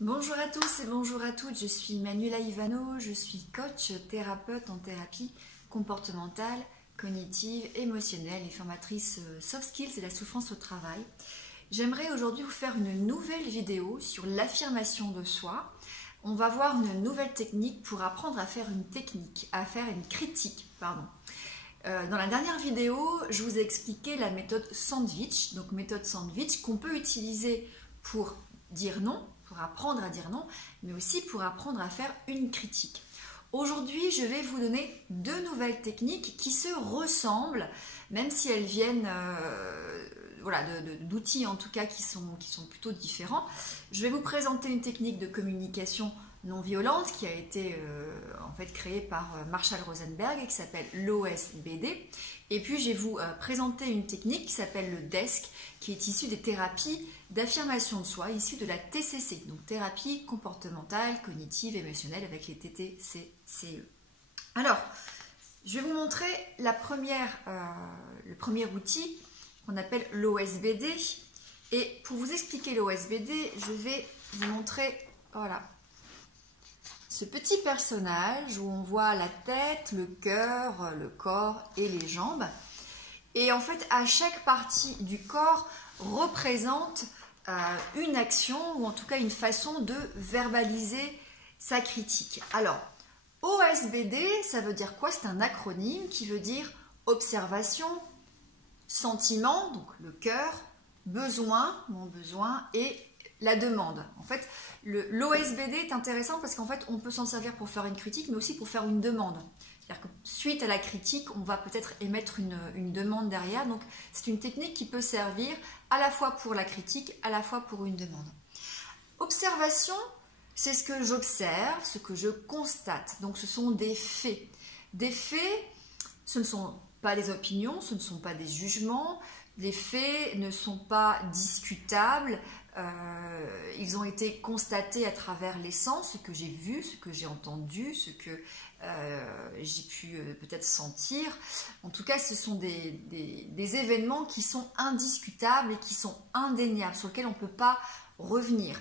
Bonjour à tous et bonjour à toutes, je suis Manuela Ivano, je suis coach, thérapeute en thérapie comportementale, cognitive, émotionnelle et formatrice soft skills et la souffrance au travail. J'aimerais aujourd'hui vous faire une nouvelle vidéo sur l'affirmation de soi. On va voir une nouvelle technique pour apprendre à faire une critique. Dans la dernière vidéo, je vous ai expliqué la méthode sandwich, donc méthode sandwich qu'on peut utiliser pour dire non, pour apprendre à dire non, mais aussi pour apprendre à faire une critique. Aujourd'hui, je vais vous donner deux nouvelles techniques qui se ressemblent, même si elles viennent d'outils en tout cas qui sont plutôt différents. Je vais vous présenter une technique de communication non violente qui a été créée par Marshall Rosenberg et qui s'appelle l'OSBD. Et puis je vais vous présenter une technique qui s'appelle le DESC, qui est issue des thérapies d'affirmation de soi, issue de la TCC, donc thérapie comportementale, cognitive, émotionnelle avec les TTCE. Alors, je vais vous montrer le premier outil qu'on appelle l'OSBD. Et pour vous expliquer l'OSBD, je vais vous montrer, voilà, ce petit personnage où on voit la tête, le cœur, le corps et les jambes. Et en fait, à chaque partie du corps représente une action ou en tout cas une façon de verbaliser sa critique. Alors, OSBD, ça veut dire quoi? C'est un acronyme qui veut dire observation, sentiment, donc le cœur, besoin, mon besoin et la demande. En fait, l'OSBD est intéressant parce qu'en fait, on peut s'en servir pour faire une critique, mais aussi pour faire une demande. C'est-à-dire que suite à la critique, on va peut-être émettre une demande derrière. Donc, c'est une technique qui peut servir à la fois pour la critique, à la fois pour une demande. Observation, c'est ce que j'observe, ce que je constate. Donc, ce sont des faits. Des faits, ce ne sont pas des opinions, ce ne sont pas des jugements. Les faits ne sont pas discutables. Ils ont été constatés à travers les sens, ce que j'ai vu, ce que j'ai entendu, ce que j'ai pu peut-être sentir. En tout cas, ce sont des événements qui sont indiscutables et qui sont indéniables, sur lesquels on ne peut pas revenir.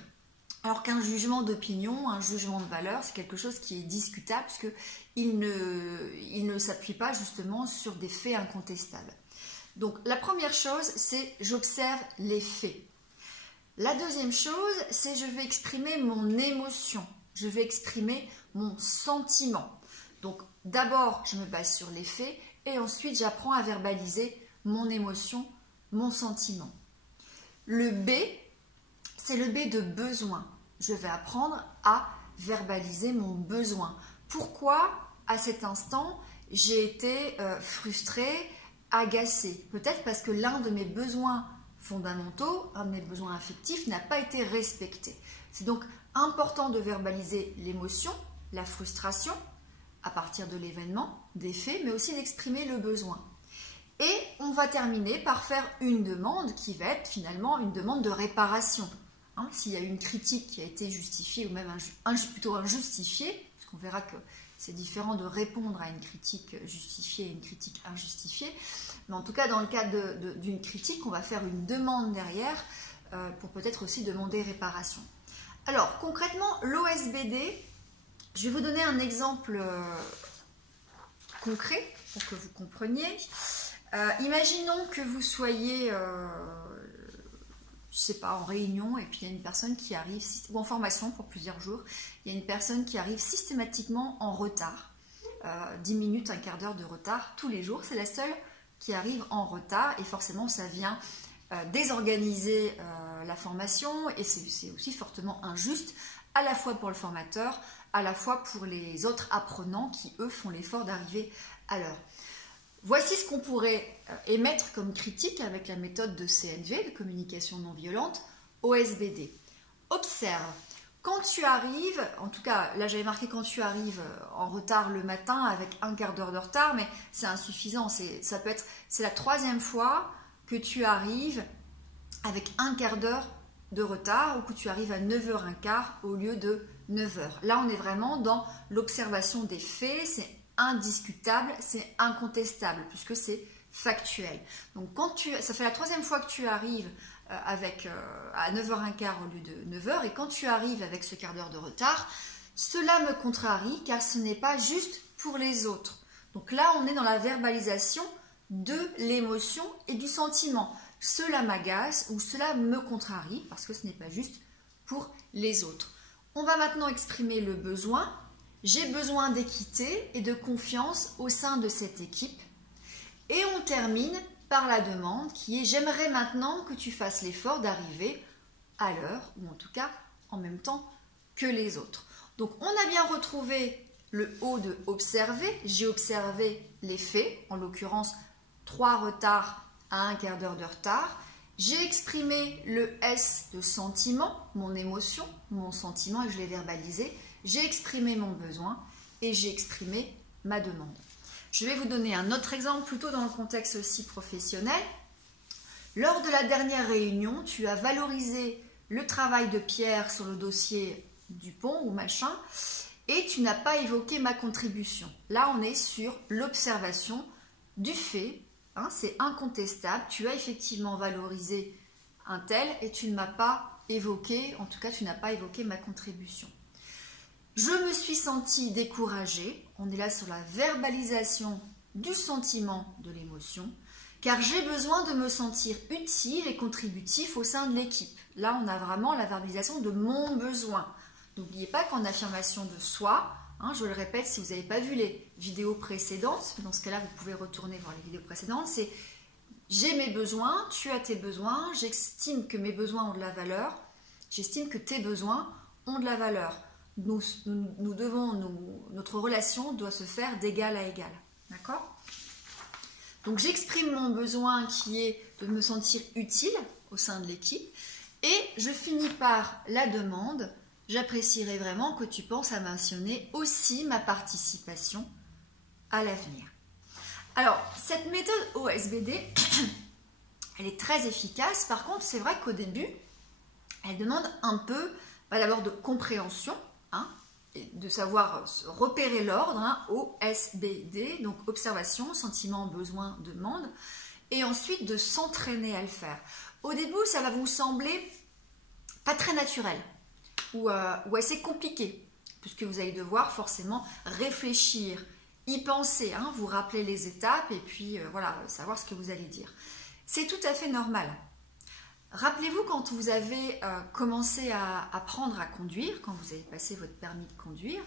Alors qu'un jugement d'opinion, un jugement de valeur, c'est quelque chose qui est discutable puisqu'il ne s'appuie pas justement sur des faits incontestables. Donc la première chose, c'est j'observe les faits. La deuxième chose, c'est je vais exprimer mon émotion, je vais exprimer mon sentiment. Donc d'abord, je me base sur les faits et ensuite j'apprends à verbaliser mon émotion, mon sentiment. Le B, c'est le B de besoin. Je vais apprendre à verbaliser mon besoin. Pourquoi à cet instant j'ai été frustrée, agacée? Peut-être parce que l'un de mes besoins fondamentaux, un de mes besoins affectifs n'a pas été respecté. C'est donc important de verbaliser l'émotion, la frustration à partir de l'événement, des faits, mais aussi d'exprimer le besoin. Et on va terminer par faire une demande qui va être finalement une demande de réparation. S'il y a une critique qui a été justifiée ou même plutôt injustifiée, parce qu'on verra que c'est différent de répondre à une critique justifiée et une critique injustifiée. Mais en tout cas, dans le cadre d'une critique, on va faire une demande derrière pour peut-être aussi demander réparation. Alors, concrètement, l'OSBD, je vais vous donner un exemple concret pour que vous compreniez. Imaginons que vous soyez, je sais pas, en réunion et puis il y a une personne qui arrive, ou en formation pour plusieurs jours, il y a une personne qui arrive systématiquement en retard. 10 minutes, un quart d'heure de retard tous les jours, c'est la seule qui arrive en retard et forcément ça vient désorganiser la formation et c'est aussi fortement injuste à la fois pour le formateur, à la fois pour les autres apprenants qui eux font l'effort d'arriver à l'heure. Voici ce qu'on pourrait émettre comme critique avec la méthode de CNV, de communication non violente, OSBD. Observe. Quand tu arrives, en tout cas, là j'avais marqué quand tu arrives en retard le matin avec un quart d'heure de retard, mais c'est insuffisant. C'est la troisième fois que tu arrives avec un quart d'heure de retard ou que tu arrives à 9h15 au lieu de 9h. Là, on est vraiment dans l'observation des faits, c'est indiscutable, c'est incontestable puisque c'est factuel. Donc ça fait la troisième fois que tu arrives à 9h15 au lieu de 9h, et quand tu arrives avec ce quart d'heure de retard, cela me contrarie car ce n'est pas juste pour les autres. Donc là, on est dans la verbalisation de l'émotion et du sentiment. Cela m'agace ou cela me contrarie parce que ce n'est pas juste pour les autres. On va maintenant exprimer le besoin. J'ai besoin d'équité et de confiance au sein de cette équipe. Et on termine par la demande qui est « J'aimerais maintenant que tu fasses l'effort d'arriver à l'heure ou en tout cas en même temps que les autres ». Donc on a bien retrouvé le O de « observer ». J'ai observé les faits, en l'occurrence 3 retards à un quart d'heure de retard. J'ai exprimé le S de sentiment, mon émotion, mon sentiment, et je l'ai verbalisé. J'ai exprimé mon besoin et j'ai exprimé ma demande. Je vais vous donner un autre exemple, plutôt dans le contexte aussi professionnel. Lors de la dernière réunion, tu as valorisé le travail de Pierre sur le dossier Dupont ou machin, et tu n'as pas évoqué ma contribution. Là, on est sur l'observation du fait. C'est incontestable, tu as effectivement valorisé un tel et tu ne m'as pas évoqué, en tout cas tu n'as pas évoqué ma contribution. Je me suis sentie découragée, on est là sur la verbalisation du sentiment de l'émotion, car j'ai besoin de me sentir utile et contributif au sein de l'équipe. Là on a vraiment la verbalisation de mon besoin. N'oubliez pas qu'en affirmation de soi, je le répète, si vous n'avez pas vu les vidéos précédentes, dans ce cas-là, vous pouvez retourner voir les vidéos précédentes, c'est j'ai mes besoins, tu as tes besoins, j'estime que mes besoins ont de la valeur, j'estime que tes besoins ont de la valeur. Notre relation doit se faire d'égal à égal. D'accord? Donc j'exprime mon besoin qui est de me sentir utile au sein de l'équipe et je finis par la demande. J'apprécierais vraiment que tu penses à mentionner aussi ma participation à l'avenir. Alors, cette méthode OSBD, elle est très efficace. Par contre, c'est vrai qu'au début, elle demande un peu d'abord de compréhension, et de savoir repérer l'ordre, OSBD, donc observation, sentiment, besoin, demande, et ensuite de s'entraîner à le faire. Au début, ça va vous sembler pas très naturel. Ou assez compliqué, puisque vous allez devoir forcément réfléchir, y penser, vous rappeler les étapes et puis voilà, savoir ce que vous allez dire. C'est tout à fait normal. Rappelez-vous quand vous avez commencé à apprendre à conduire, quand vous avez passé votre permis de conduire,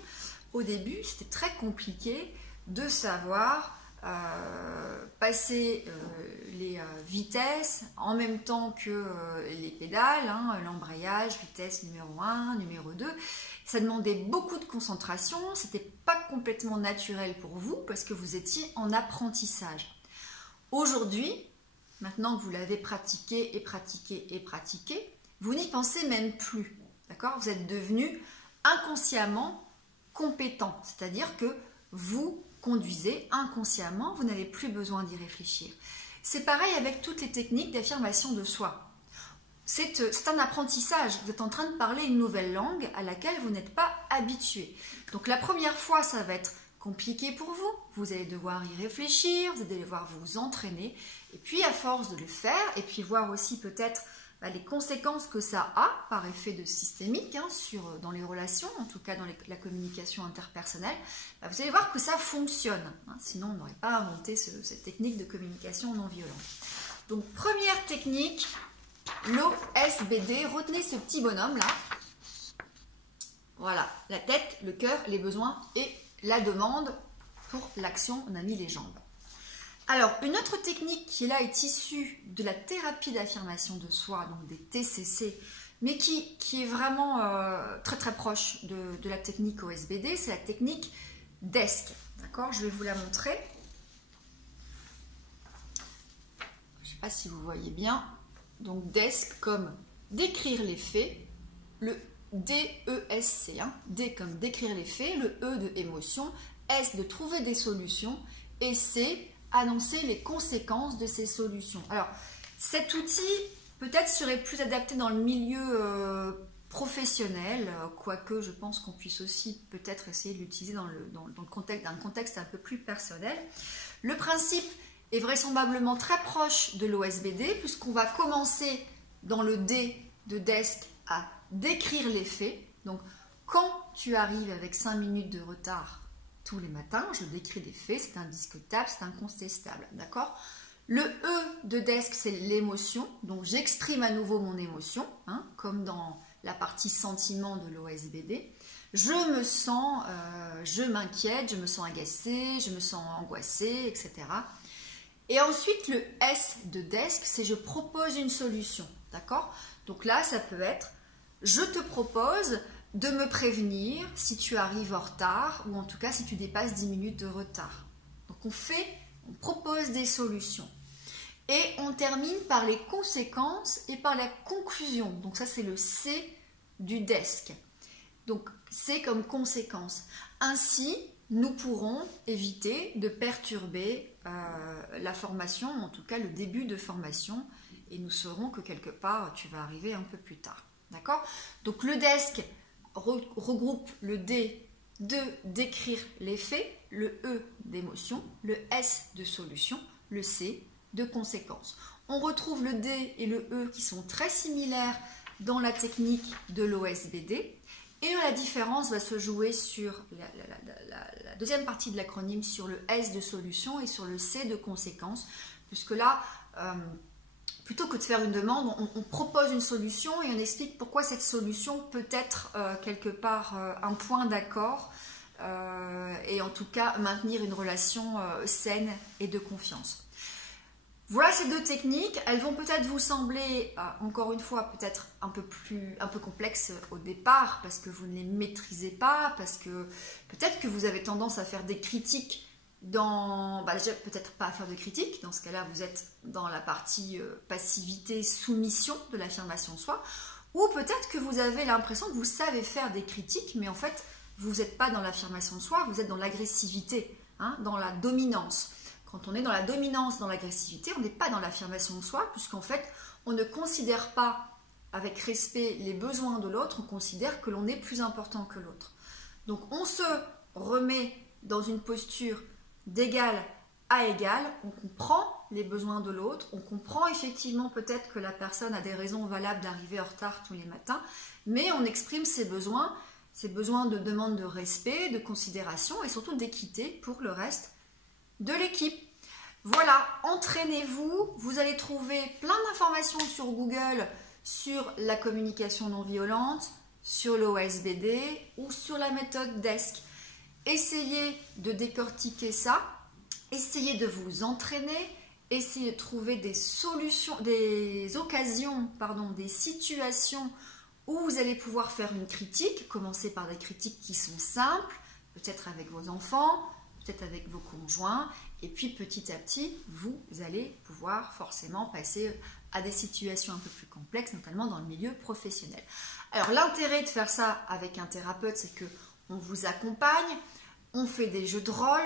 au début c'était très compliqué de savoir passer les vitesses en même temps que les pédales, l'embrayage, vitesse numéro 1, numéro 2. Ça demandait beaucoup de concentration, c'était pas complètement naturel pour vous parce que vous étiez en apprentissage. Aujourd'hui, maintenant que vous l'avez pratiqué et pratiqué et pratiqué, vous n'y pensez même plus. D'accord? Vous êtes devenu inconsciemment compétent, c'est-à-dire que vous conduisez inconsciemment, vous n'avez plus besoin d'y réfléchir. C'est pareil avec toutes les techniques d'affirmation de soi. C'est un apprentissage, vous êtes en train de parler une nouvelle langue à laquelle vous n'êtes pas habitué. Donc la première fois, ça va être compliqué pour vous, vous allez devoir y réfléchir, vous allez devoir vous entraîner, et puis à force de le faire, et puis voir aussi peut-être les conséquences que ça a par effet de systémique dans les relations, en tout cas dans la communication interpersonnelle, vous allez voir que ça fonctionne. Sinon, on n'aurait pas inventé cette technique de communication non violente. Donc, première technique, l'OSBD. Retenez ce petit bonhomme-là. Voilà, la tête, le cœur, les besoins et la demande. Pour l'action, on a mis les jambes. Alors, une autre technique qui là est issue de la thérapie d'affirmation de soi, donc des TCC, mais qui est vraiment très très proche de la technique OSBD, c'est la technique DESC. D'accord? Je vais vous la montrer. Je ne sais pas si vous voyez bien. Donc DESC comme décrire les faits, le DESC, D comme décrire les faits, le E de émotion, S de trouver des solutions et C annoncer les conséquences de ces solutions. Alors, cet outil peut-être serait plus adapté dans le milieu professionnel, quoique je pense qu'on puisse aussi peut-être essayer de l'utiliser dans le contexte d'un contexte un peu plus personnel. Le principe est vraisemblablement très proche de l'OSBD, puisqu'on va commencer dans le D de desk à décrire les faits. Donc, quand tu arrives avec 5 minutes de retard tous les matins, je décris des faits, c'est indiscutable, c'est incontestable, d'accord? Le E de desk, c'est l'émotion, donc j'exprime à nouveau mon émotion, hein, comme dans la partie sentiment de l'OSBD. Je me sens, je m'inquiète, je me sens agacée, je me sens angoissée, etc. Et ensuite, le S de desk, c'est je propose une solution, d'accord? Donc là, ça peut être, je te propose de me prévenir si tu arrives en retard, ou en tout cas si tu dépasses 10 minutes de retard. Donc on propose des solutions. Et on termine par les conséquences et par la conclusion. Donc ça, c'est le C du desk. Donc C comme conséquence. Ainsi, nous pourrons éviter de perturber la formation, en tout cas le début de formation, et nous saurons que quelque part, tu vas arriver un peu plus tard. D'accord? Donc le desk regroupe le D de décrire les faits, le E d'émotion, le S de solution, le C de conséquences. On retrouve le D et le E qui sont très similaires dans la technique de l'OSBD, et la différence va se jouer sur la deuxième partie de l'acronyme, sur le S de solution et sur le C de conséquences, puisque là, plutôt que de faire une demande, on propose une solution et on explique pourquoi cette solution peut être quelque part un point d'accord et en tout cas maintenir une relation saine et de confiance. Voilà ces deux techniques, elles vont peut-être vous sembler, encore une fois, peut-être un peu complexes au départ parce que vous ne les maîtrisez pas, parce que peut-être que vous avez tendance à faire des critiques déjà peut-être pas à faire de critiques, dans ce cas-là vous êtes dans la partie passivité, soumission de l'affirmation de soi, ou peut-être que vous avez l'impression que vous savez faire des critiques, mais en fait vous n'êtes pas dans l'affirmation de soi, vous êtes dans l'agressivité, hein, dans la dominance. Quand on est dans la dominance, dans l'agressivité, on n'est pas dans l'affirmation de soi, puisqu'en fait, on ne considère pas avec respect les besoins de l'autre, on considère que l'on est plus important que l'autre. Donc, on se remet dans une posture d'égal à égal, on comprend les besoins de l'autre, on comprend effectivement peut-être que la personne a des raisons valables d'arriver en retard tous les matins, mais on exprime ses besoins de demande de respect, de considération et surtout d'équité pour le reste de l'équipe. Voilà, entraînez-vous, vous allez trouver plein d'informations sur Google sur la communication non violente, sur l'OSBD ou sur la méthode DESC. Essayez de décortiquer ça, essayez de vous entraîner, essayez de trouver des solutions, des situations où vous allez pouvoir faire une critique. Commencez par des critiques qui sont simples, peut-être avec vos enfants, peut-être avec vos conjoints, et puis petit à petit, vous allez pouvoir forcément passer à des situations un peu plus complexes, notamment dans le milieu professionnel. Alors l'intérêt de faire ça avec un thérapeute, c'est qu'on vous accompagne, on fait des jeux de rôle,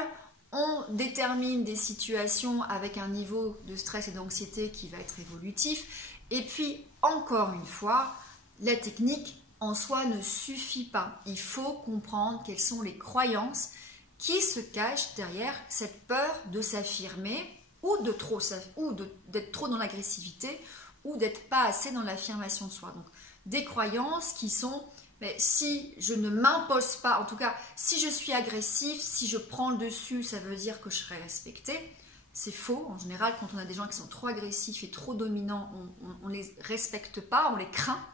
on détermine des situations avec un niveau de stress et d'anxiété qui va être évolutif, et puis encore une fois, la technique en soi ne suffit pas. Il faut comprendre quelles sont les croyances qui se cachent derrière cette peur de s'affirmer ou d'être trop dans l'agressivité ou d'être pas assez dans l'affirmation de soi. Donc des croyances qui sont mais si je ne m'impose pas, en tout cas si je suis agressif, si je prends le dessus, ça veut dire que je serai respectée. C'est faux. En général, quand on a des gens qui sont trop agressifs et trop dominants, on ne les respecte pas, on les craint.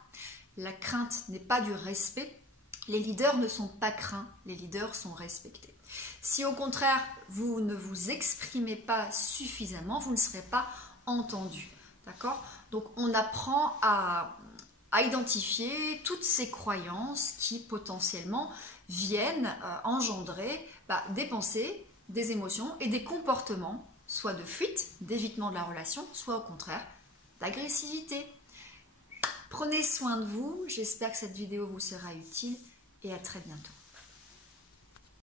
La crainte n'est pas du respect. Les leaders ne sont pas craints, les leaders sont respectés. Si au contraire, vous ne vous exprimez pas suffisamment, vous ne serez pas entendu. D'accord? Donc, on apprend à identifier toutes ces croyances qui potentiellement viennent engendrer des pensées, des émotions et des comportements, soit de fuite, d'évitement de la relation, soit au contraire d'agressivité. Prenez soin de vous, j'espère que cette vidéo vous sera utile et à très bientôt.